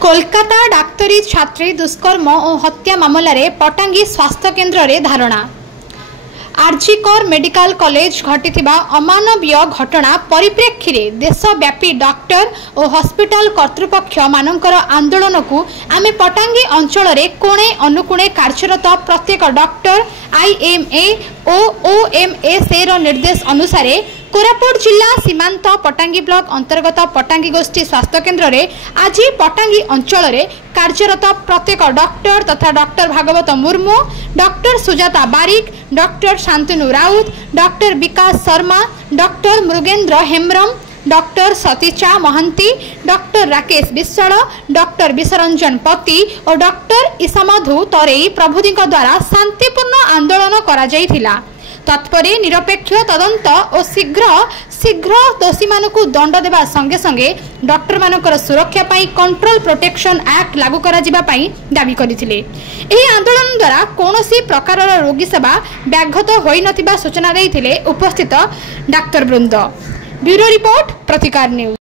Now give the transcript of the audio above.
कोलकाता डाक्तरी छात्री दुष्कर्म और हत्या मामलें पटांगी स्वास्थ्य केन्द्र रे धारणा। आरजीकर मेडिकल कॉलेज घटिथिबा अमानवीय घटना परिप्रेक्षी रे देशव्यापी डॉक्टर और हॉस्पिटल कर्तृपक्ष मानकर आंदोलन को आमे पटांगी अंचल रे कोणे अनुकोणे कार्यरत प्रत्येक डॉक्टर आईएमए और ओएमएसए रो निर्देश अनुसार कोरापुट जिला सीमांत पटांगी ब्लॉक अंतर्गत पटांगी गोष्ठी स्वास्थ्य केन्द्र रे आज पटांगी अंचल रे कार्यरत प्रत्येक डॉक्टर तथा doctor Bhagwat Murmu, doctor Sujata Barik, doctor Shantanu Rout, doctor Vikas Sharma, doctor Mrigendra Hembram, doctor Saticha Mohanty, doctor Rakesh Biswal, doctor Biswaranjan Pati और डॉक्टर ईसामधु तरेई प्रभुदी द्वारा शांतिपूर्ण आंदोलन करा जायथिला। तत्परे निरपेक्ष तदंत और शीघ्र दोषी मानकु दंड देवा संगे संगे डॉक्टर मानकर सुरक्षा पाई कंट्रोल प्रोटेक्शन एक्ट लागू करा जिबा पाई दाबी करथिले। एही आंदोलन द्वारा कोनोसी प्रकार रोगी सेवा व्याघत होई नथिबा सूचना दैथिले उपस्थित डाक्टर वृंद। ब्यूरो रिपोर्ट प्रतिकार न्यूज।